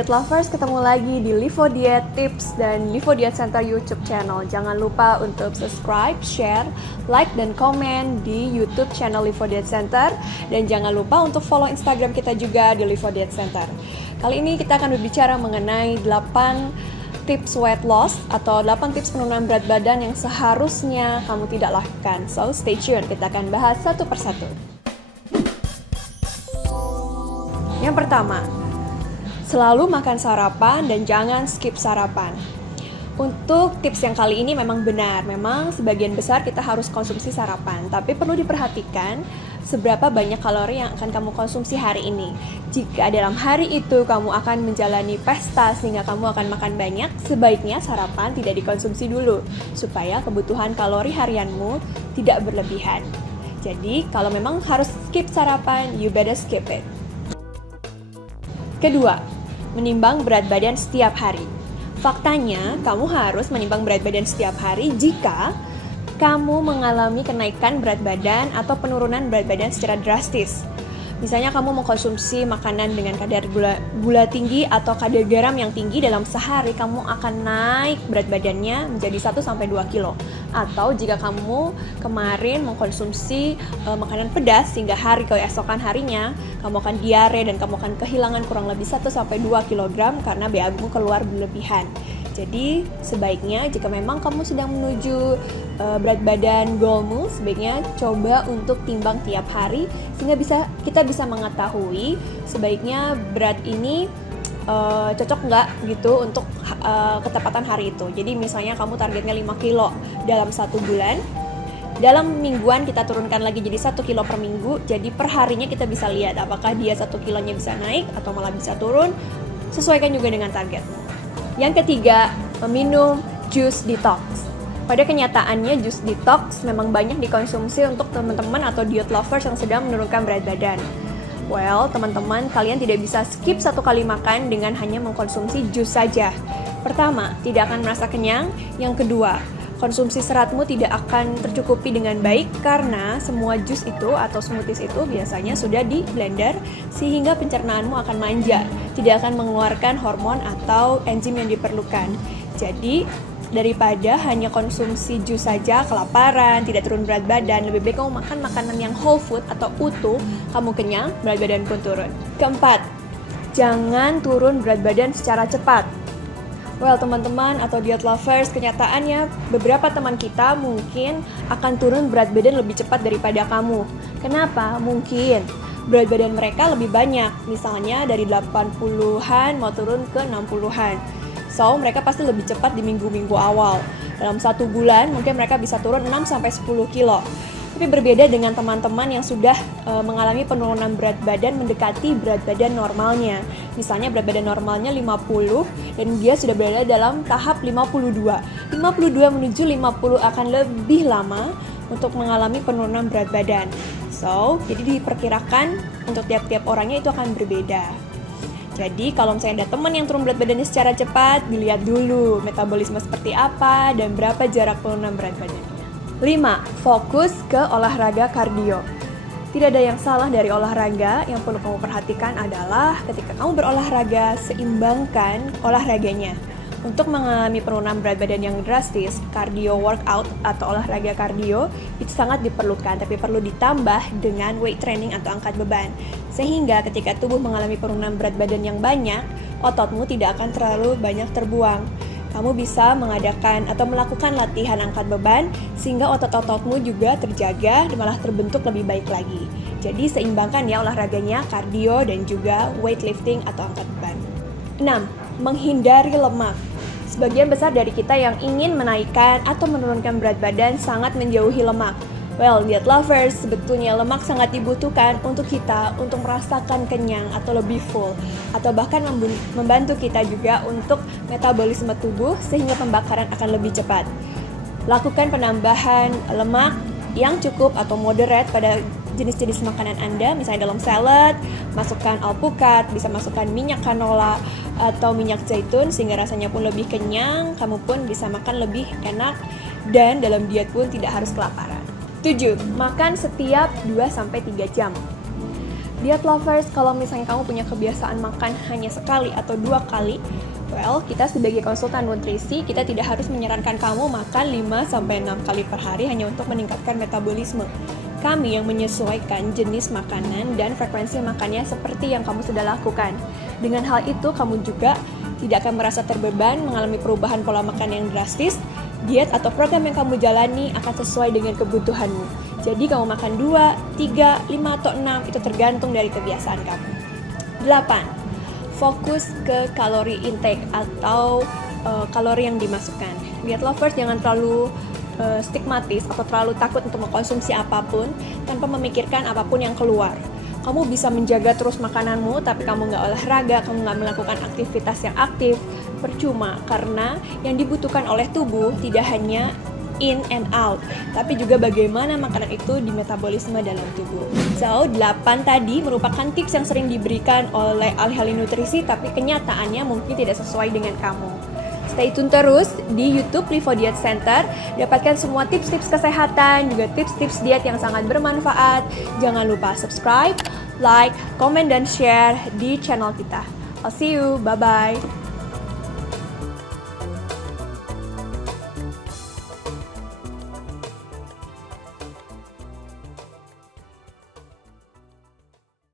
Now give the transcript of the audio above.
Diet Lovers, ketemu lagi di Livo Diet Tips dan Livo Diet Center YouTube channel. Jangan lupa untuk subscribe, share, like, dan komen di YouTube channel Livo Diet Center. Dan jangan lupa untuk follow Instagram kita juga di Livo Diet Center. Kali ini kita akan berbicara mengenai 8 tips weight loss atau 8 tips penurunan berat badan yang seharusnya kamu tidak lakukan. So stay tune, kita akan bahas satu persatu. Yang pertama, selalu makan sarapan dan jangan skip sarapan. Untuk tips yang kali ini memang benar, memang sebagian besar kita harus konsumsi sarapan, tapi perlu diperhatikan seberapa banyak kalori yang akan kamu konsumsi hari ini. Jika dalam hari itu kamu akan menjalani pesta sehingga kamu akan makan banyak, sebaiknya sarapan tidak dikonsumsi dulu, supaya kebutuhan kalori harianmu tidak berlebihan. Jadi, kalau memang harus skip sarapan, you better skip it. Kedua, menimbang berat badan setiap hari. Faktanya, kamu harus menimbang berat badan setiap hari jika kamu mengalami kenaikan berat badan atau penurunan berat badan secara drastis. Misalnya kamu mengkonsumsi makanan dengan kadar gula tinggi atau kadar garam yang tinggi, dalam sehari kamu akan naik berat badannya menjadi 1-2 kilo. Atau jika kamu kemarin mengkonsumsi makanan pedas sehingga keesokan harinya kamu akan diare dan kamu akan kehilangan kurang lebih 1-2 kg karena BAB-mu keluar berlebihan. Jadi sebaiknya jika memang kamu sedang menuju berat badan goalmu, sebaiknya coba untuk timbang tiap hari sehingga kita bisa mengetahui sebaiknya berat ini cocok nggak gitu untuk ketepatan hari itu. Jadi misalnya kamu targetnya 5 kilo dalam 1 bulan, dalam mingguan kita turunkan lagi jadi 1 kilo per minggu. Jadi per harinya kita bisa lihat apakah dia 1 kilonya bisa naik atau malah bisa turun. Sesuaikan juga dengan targetmu. Yang ketiga, meminum jus detox. Pada kenyataannya jus detox memang banyak dikonsumsi untuk teman-teman atau diet lovers yang sedang menurunkan berat badan. Well, teman-teman, kalian tidak bisa skip 1 kali makan dengan hanya mengkonsumsi jus saja. Pertama, tidak akan merasa kenyang. Yang kedua, konsumsi seratmu tidak akan tercukupi dengan baik karena semua jus itu atau smoothies itu biasanya sudah di blender sehingga pencernaanmu akan manja, tidak akan mengeluarkan hormon atau enzim yang diperlukan. Jadi, daripada hanya konsumsi jus saja, kelaparan, tidak turun berat badan, lebih baik kamu makan makanan yang whole food atau utuh, kamu kenyang, berat badan pun turun. Keempat, jangan turun berat badan secara cepat. Well, teman-teman atau diet lovers, kenyataannya beberapa teman kita mungkin akan turun berat badan lebih cepat daripada kamu. Kenapa? Mungkin berat badan mereka lebih banyak, misalnya dari 80-an mau turun ke 60-an. So, mereka pasti lebih cepat di minggu-minggu awal. Dalam 1 bulan, mungkin mereka bisa turun 6-10 kilo. Tapi berbeda dengan teman-teman yang sudah mengalami penurunan berat badan mendekati berat badan normalnya. Misalnya berat badan normalnya 50 dan dia sudah berada dalam tahap 52. 52 menuju 50 akan lebih lama untuk mengalami penurunan berat badan. So, jadi diperkirakan untuk tiap-tiap orangnya itu akan berbeda. Jadi kalau misalnya ada teman yang turun berat badannya secara cepat, dilihat dulu metabolisme seperti apa dan berapa jarak penurunan berat badannya. 5. Fokus ke olahraga kardio. Tidak ada yang salah dari olahraga, yang perlu kamu perhatikan adalah ketika kamu berolahraga, seimbangkan olahraganya. Untuk mengalami penurunan berat badan yang drastis, cardio workout atau olahraga kardio itu sangat diperlukan, tapi perlu ditambah dengan weight training atau angkat beban. Sehingga ketika tubuh mengalami penurunan berat badan yang banyak, ototmu tidak akan terlalu banyak terbuang. Kamu bisa mengadakan atau melakukan latihan angkat beban sehingga otot-ototmu juga terjaga dan malah terbentuk lebih baik lagi. Jadi seimbangkan ya olahraganya, kardio dan juga weightlifting atau angkat beban. 6. Menghindari lemak. Sebagian besar dari kita yang ingin menaikkan atau menurunkan berat badan sangat menjauhi lemak. Well, diet lovers, sebetulnya lemak sangat dibutuhkan untuk kita untuk merasakan kenyang atau lebih full, atau bahkan membantu kita juga untuk metabolisme tubuh sehingga pembakaran akan lebih cepat. Lakukan penambahan lemak yang cukup atau moderate pada jenis-jenis makanan Anda, misalnya dalam salad, masukkan alpukat, bisa masukkan minyak canola atau minyak zaitun sehingga rasanya pun lebih kenyang, kamu pun bisa makan lebih enak dan dalam diet pun tidak harus kelaparan. 7. Makan setiap 2-3 jam. Diet lovers, kalau misalnya kamu punya kebiasaan makan hanya sekali atau 2 kali, well, kita sebagai konsultan nutrisi, kita tidak harus menyarankan kamu makan 5-6 kali per hari hanya untuk meningkatkan metabolisme. Kami yang menyesuaikan jenis makanan dan frekuensi makannya seperti yang kamu sudah lakukan. Dengan hal itu, kamu juga tidak akan merasa terbeban mengalami perubahan pola makan yang drastis. Diet atau program yang kamu jalani akan sesuai dengan kebutuhanmu. Jadi kamu makan 2, 3, 5, atau 6, itu tergantung dari kebiasaan kamu. 8. Fokus ke kalori intake atau kalori yang dimasukkan. Diet lovers jangan terlalu stigmatis atau terlalu takut untuk mengkonsumsi apapun tanpa memikirkan apapun yang keluar. Kamu bisa menjaga terus makananmu, tapi kamu nggak olahraga, kamu nggak melakukan aktivitas yang aktif, percuma, karena yang dibutuhkan oleh tubuh tidak hanya in and out, tapi juga bagaimana makanan itu di metabolisme dalam tubuh. So, 8 tadi merupakan tips yang sering diberikan oleh ahli-ahli nutrisi, tapi kenyataannya mungkin tidak sesuai dengan kamu. Stay tune terus di YouTube Livo Diet Center, dapatkan semua tips-tips kesehatan, juga tips-tips diet yang sangat bermanfaat. Jangan lupa subscribe, like, komen, dan share di channel kita. I'll see you, bye-bye.